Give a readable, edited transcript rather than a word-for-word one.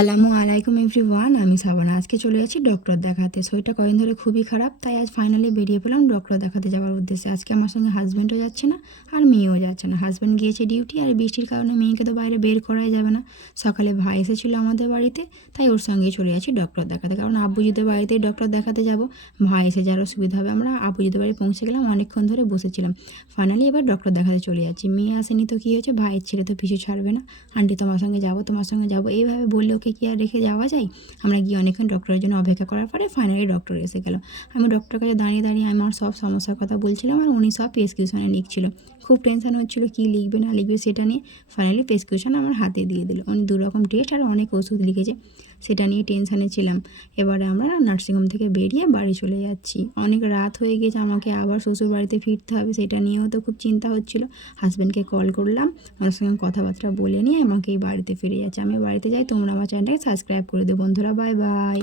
আসসালামু আলাইকুম এভরিওয়ান, আমি সাবানা। আজকে চলে যাচ্ছি ডক্টর দেখাতে। শরীরটা কদিন ধরে খুবই খারাপ, তাই আজ ফাইনালি বেরিয়ে পেলাম ডক্টর দেখাতে যাওয়ার উদ্দেশ্যে। আজকে আমার সঙ্গে হাজব্যান্ডও যাচ্ছে না আর মেয়েও যাচ্ছে না। হাজব্যান্ড গিয়েছে ডিউটি, আর বৃষ্টির কারণে মেয়েকে তো বাইরে বের করাই যাবে না। সকালে ভাই এসেছিলো আমাদের বাড়িতে, তাই ওর সঙ্গেই চলে যাচ্ছি ডক্টর দেখাতে। কারণ আব্বুজিদের বাড়িতেই ডক্টর দেখাতে যাব, ভাই এসে যারও সুবিধা হবে। আমরা আব্বুজিদের বাড়ি পৌঁছে গেলাম, অনেকক্ষণ ধরে বসেছিলাম। ফাইনালি এবার ডক্টর দেখাতে চলে যাচ্ছি। মেয়ে আসেনি তো কী হয়েছে, ভাইয়ের ছেলে তো পিছু ছাড়বে না। আন্টি তোমার সঙ্গে যাবো, তোমার সঙ্গে যাবো এইভাবে বললে ওকে কি আর রেখে যাওয়া যায়? আমরা গিয়ে অনেকক্ষণ ডক্টরের জন্য অপেক্ষা করার পরে ফাইনালি ডক্টর এসে গেল। আমি ডক্টরের কাছে দাঁড়িয়ে দাঁড়িয়ে আমার সব সমস্যার কথা বলছিলাম, আর উনি সব প্রেসক্রিপশনে লিখছিল। খুব টেনশন হচ্ছিলো কী লিখবে না লিখবে সেটা নিয়ে। ফাইনালি প্রেসক্রিপশন আমার হাতে দিয়ে দিল। উনি 2 রকম টেস্ট আর অনেক ওষুধ লিখেছে, সেটা নিয়ে টেনশানে ছিলাম। এবারে আমরা নার্সিংহোম থেকে বেরিয়ে বাড়ি চলে যাচ্ছি। অনেক রাত হয়ে গেছে, আমাকে আবার শ্বশুর বাড়িতে ফিরতে হবে, সেটা নিয়েও তো খুব চিন্তা হচ্ছিলো। হাজব্যান্ডকে কল করলাম, ওনার সঙ্গে কথাবার্তা বলে নিয়ে আমাকে এই বাড়িতে ফিরে যাচ্ছে। আমি বাড়িতে যাই, তোমরা আমার চ্যানেলটাকে সাবস্ক্রাইব করে দেবো বন্ধুরা। Bye bye.